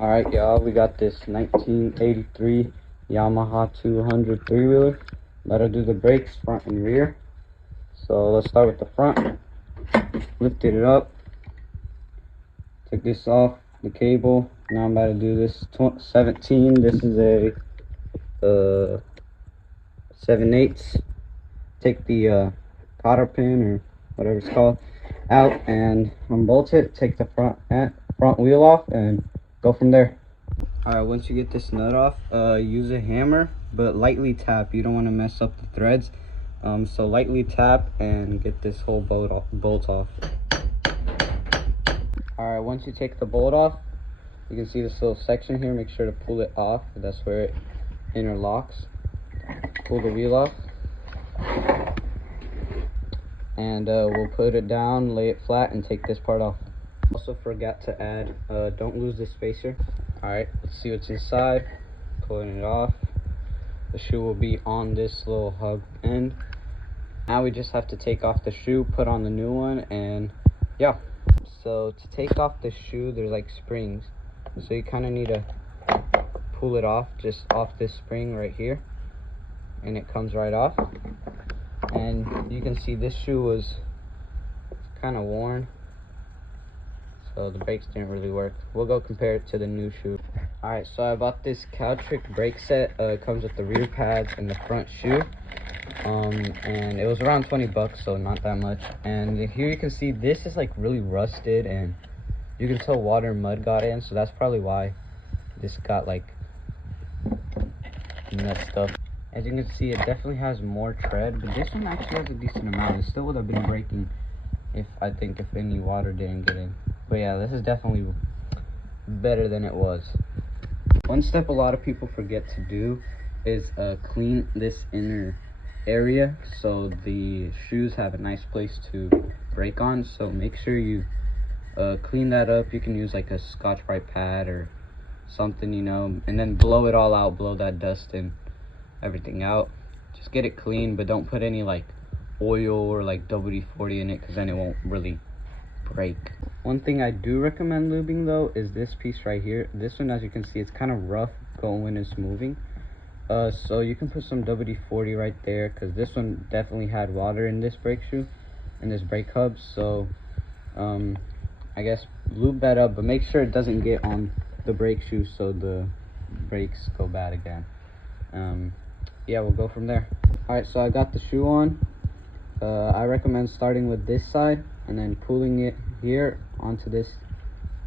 Alright y'all, we got this 1983 Yamaha 200 three-wheeler. That'll do the brakes front and rear. So let's start with the front. Lifted it up. Took this off the cable. Now I'm about to do this 17. This is a 7/8. Take the cotter pin or whatever it's called out and unbolt it. Take the front wheel off and go from there. Alright, once you get this nut off, use a hammer, but lightly tap. You don't want to mess up the threads. So lightly tap and get this whole bolt off. Alright, once you take the bolt off, you can see this little section here. Make sure to pull it off. That's where it interlocks. Pull the wheel off. And we'll put it down, lay it flat, and take this part off. Also forgot to add, don't lose the spacer. Alright, let's see what's inside. Pulling it off. The shoe will be on this little hub end. Now we just have to take off the shoe, put on the new one, and yeah. So to take off the shoe, there's like springs. So you kind of need to pull it off, just off this spring right here. And it comes right off. And you can see this shoe was kind of worn. So the brakes didn't really work. We'll go compare it to the new shoe. Alright, so I bought this Caltric brake set. It comes with the rear pads and the front shoe. And it was around 20 bucks, so not that much. And here you can see this is like really rusted, and you can tell water and mud got in, so that's probably why this got like messed up. As you can see, it definitely has more tread, but this one actually has a decent amount. It still would have been breaking if any water didn't get in. But yeah, this is definitely better than it was. One step a lot of people forget to do is clean this inner area so the shoes have a nice place to brake on. So make sure you clean that up. You can use like a Scotch-Brite pad or something, you know, and then blow it all out, blow that dust and everything out. Just get it clean, but don't put any like oil or like WD-40 in it, because then it won't really break. One thing I do recommend lubing though is this piece right here. This one, as you can see, it's kind of rough going when it's moving. So you can put some WD-40 right there, because this one definitely had water in this brake shoe and this brake hub. So I guess lube that up, but make sure it doesn't get on the brake shoe so the brakes go bad again. Yeah, we'll go from there. Alright, so I got the shoe on. I recommend starting with this side and then pulling it here onto this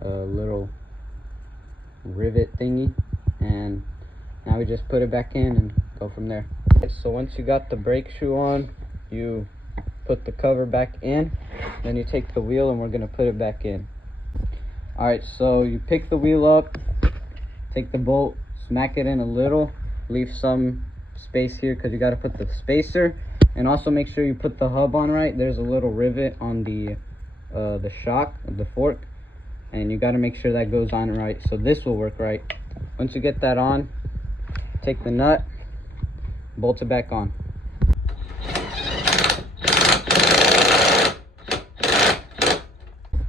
little rivet thingy, and now we just put it back in and go from there. So once you got the brake shoe on, you put the cover back in, then you take the wheel and we're gonna put it back in. Alright, so you pick the wheel up, take the bolt, smack it in a little, leave some space here because you got to put the spacer, and also make sure you put the hub on right. There's a little rivet on the shock of the fork, and you got to make sure that goes on right, so this will work right. Once you get that on, take the nut, bolt it back on.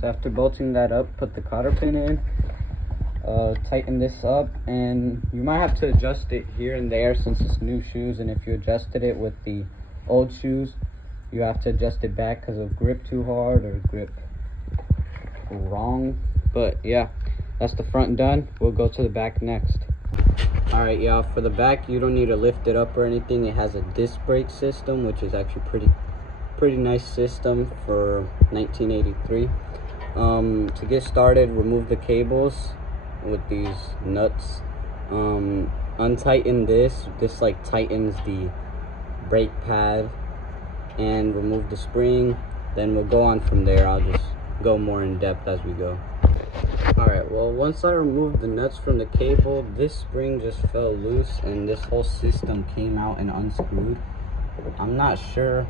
So after bolting that up, put the cotter pin in, tighten this up, and you might have to adjust it here and there since it's new shoes, and if you adjusted it with the old shoes, you have to adjust it back because of grip too hard or grip wrong. But yeah, that's the front done. We'll go to the back next. Alright y'all, for the back, you don't need to lift it up or anything. It has a disc brake system, which is actually pretty nice system for 1983. To get started, remove the cables with these nuts. Untighten this like tightens the brake pad, and remove the spring. Then we'll go on from there. I'll just go more in depth as we go. Alright, well, once I removed the nuts from the cable, this spring just fell loose and this whole system came out and unscrewed. I'm not sure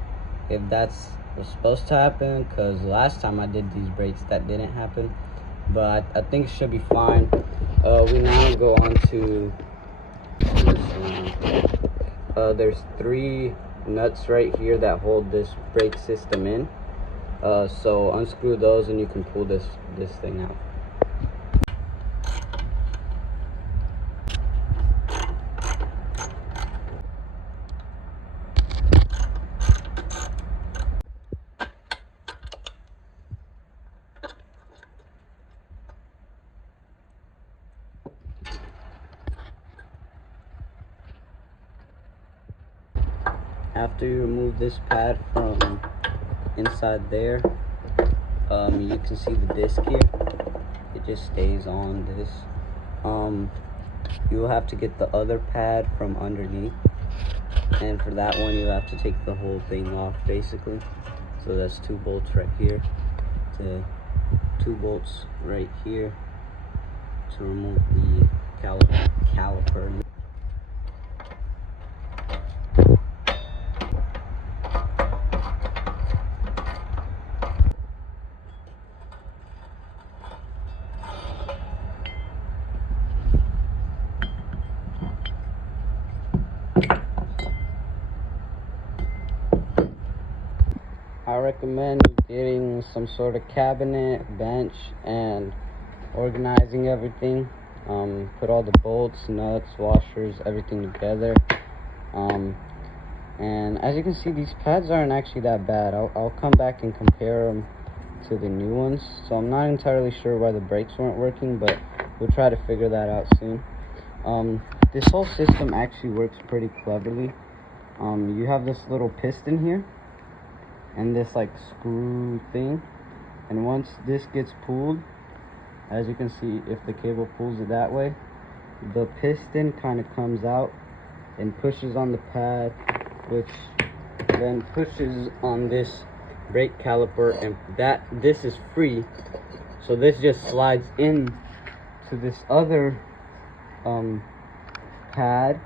if that's what's supposed to happen, because last time I did these brakes that didn't happen, but I think it should be fine. We now go on to this one. There's 3 nuts right here that hold this brake system in. So unscrew those and you can pull this thing out. after you remove this pad from inside there, you can see the disc here. It just stays on this. You'll have to get the other pad from underneath, and for that one you have to take the whole thing off basically. So that's 2 bolts right here, to 2 bolts right here to remove the caliper. I recommend getting some sort of cabinet, bench, and organizing everything. Put all the bolts, nuts, washers, everything together. And as you can see, these pads aren't actually that bad. I'll come back and compare them to the new ones. So I'm not entirely sure why the brakes weren't working, but we'll try to figure that out soon. This whole system actually works pretty cleverly. You have this little piston here and this like screw thing, and once this gets pulled, as you can see, if the cable pulls it that way, the piston kind of comes out and pushes on the pad, which then pushes on this brake caliper, and this is free, so this just slides in to this other pad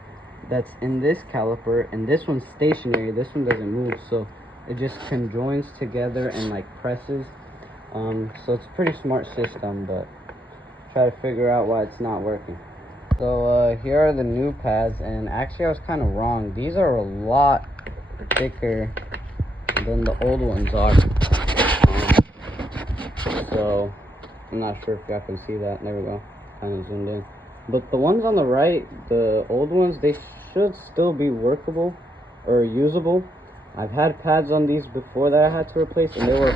that's in this caliper, and this one's stationary, this one doesn't move, so it just conjoins together and like presses. So it's a pretty smart system, but try to figure out why it's not working. So here are the new pads, and actually I was kind of wrong. These are a lot thicker than the old ones are. So I'm not sure if y'all can see that. There we go, kind of zoomed in. But the ones on the right, the old ones, they should still be workable or usable. I've had pads on these before that I had to replace, and they were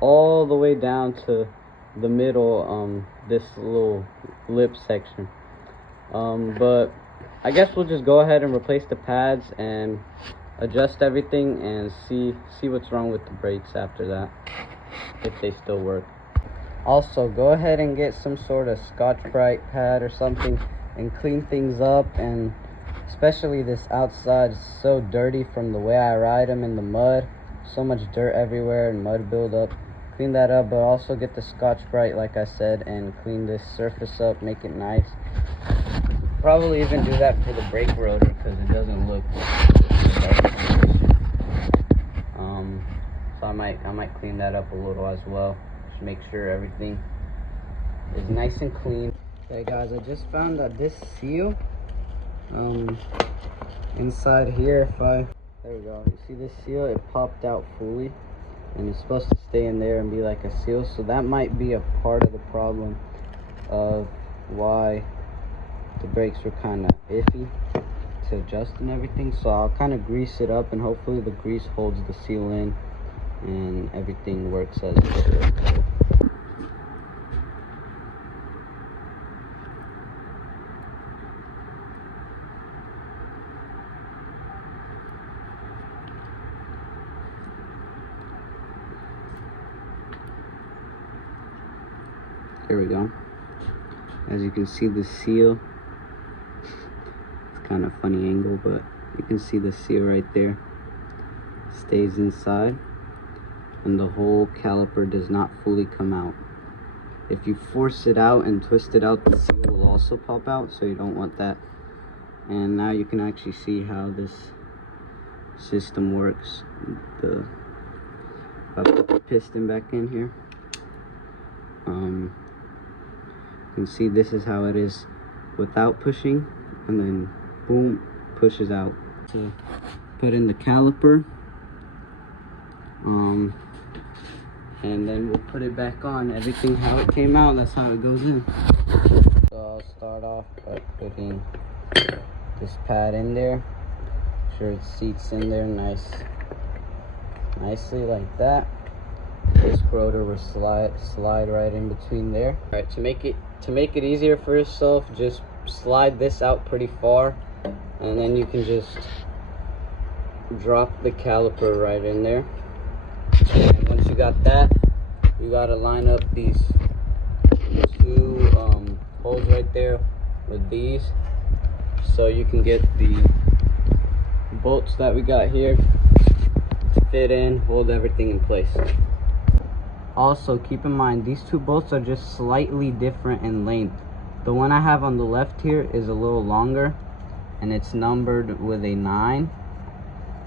all the way down to the middle, this little lip section. But I guess we'll just go ahead and replace the pads and adjust everything and see what's wrong with the brakes after that, if they still work. Also, go ahead and get some sort of Scotch-Brite pad or something and clean things up, and especially this outside is so dirty from the way I ride them in the mud. So much dirt everywhere and mud buildup. Clean that up, but also get the Scotch-Brite like I said and clean this surface up, make it nice. Probably even do that for the brake rotor because it doesn't look so I might clean that up a little as well. Just make sure everything is nice and clean. Okay guys, I just found that this seal inside here, there we go, you see this seal, it popped out fully, and it's supposed to stay in there and be like a seal, so that might be a part of the problem of why the brakes were kind of iffy to adjust and everything. So I'll kind of grease it up, and hopefully the grease holds the seal in and everything works as it should. There we go. As you can see, the seal, it's kind of funny angle, but you can see the seal right there stays inside, and the whole caliper does not fully come out. If you force it out and twist it out, the seal will also pop out, so you don't want that. And now you can actually see how this system works. I put the piston back in here. You can see this is how it is without pushing, and then boom, pushes out. To put in the caliper, and then we'll put it back on. Everything how it came out, that's how it goes in. So I'll start off by putting this pad in there. Make sure it seats in there nicely like that. This rotor will slide right in between there. All right, to make it easier for yourself, just slide this out pretty far, and then you can just drop the caliper right in there. And once you got that, you gotta line up these two holes right there with these, so you can get the bolts that we got here to fit in, hold everything in place. Also, keep in mind, these two bolts are just slightly different in length. The one I have on the left here is a little longer, and it's numbered with a 9.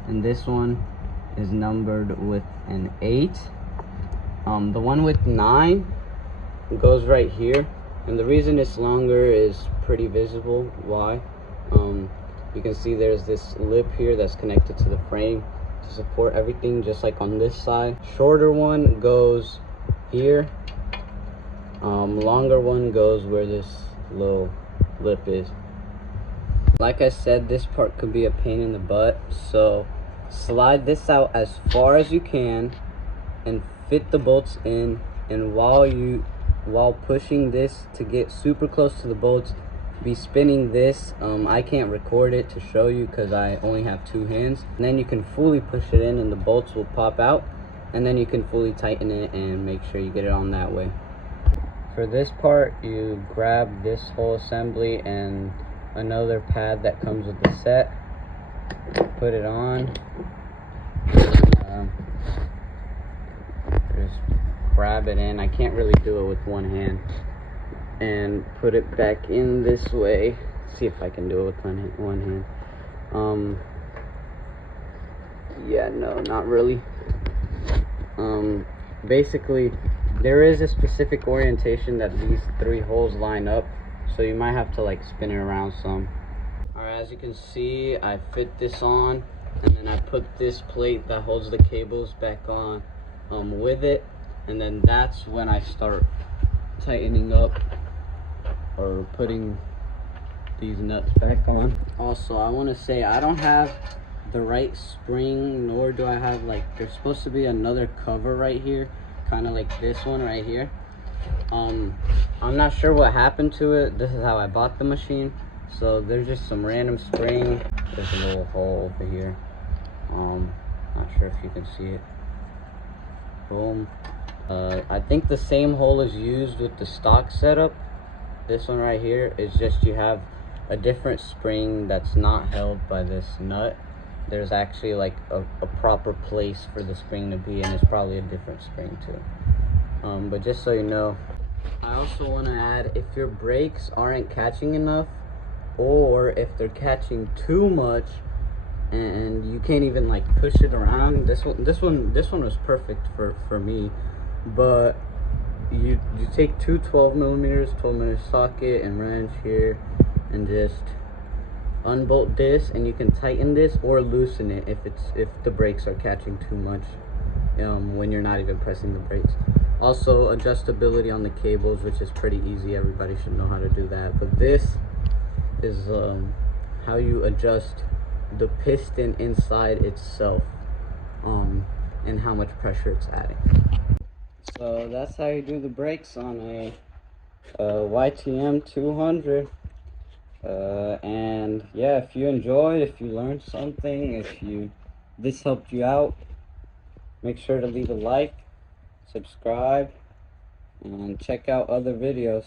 And this one is numbered with an 8. The one with 9 goes right here. And the reason it's longer is pretty visible. Why? You can see there's this lip here that's connected to the frame to support everything, just like on this side. Shorter one goes here. Longer one goes where this little lip is. Like I said, this part could be a pain in the butt, so slide this out as far as you can and fit the bolts in. And while pushing this to get super close to the bolts, be spinning this. I can't record it to show you because I only have 2 hands. And then you can fully push it in and the bolts will pop out, and then you can fully tighten it and make sure you get it on that way. For this part, you grab this whole assembly and another pad that comes with the set, put it on, and, just grab it in. I can't really do it with one hand, and put it back in this way. See if I can do it with one hand. Yeah, no, not really. Basically, there is a specific orientation that these 3 holes line up, so you might have to like spin it around some. Alright, as you can see, I fit this on, and then I put this plate that holds the cables back on with it, and then that's when I start tightening up or putting these nuts back on. Also, I want to say I don't have the right spring, nor do I have, like, there's supposed to be another cover right here, kind of like this one right here. I'm not sure what happened to it. This is how I bought the machine, so there's just some random spring. There's a little hole over here. Not sure if you can see it. Boom. I think the same hole is used with the stock setup. This one right here is just, you have a different spring that's not held by this nut. There's actually like a proper place for the spring to be, and it's probably a different spring too. But just so you know, I also want to add, if your brakes aren't catching enough, or if they're catching too much and you can't even like push it around, this one was perfect for me. But you take two 12 millimeter socket and wrench here, and just unbolt this, and you can tighten this or loosen it if the brakes are catching too much when you're not even pressing the brakes. Also, adjustability on the cables, which is pretty easy. Everybody should know how to do that. But this is how you adjust the piston inside itself, and how much pressure it's adding. So that's how you do the brakes on a YTM 200. And yeah, if you enjoyed, if you learned something, if this helped you out, make sure to leave a like, subscribe, and check out other videos.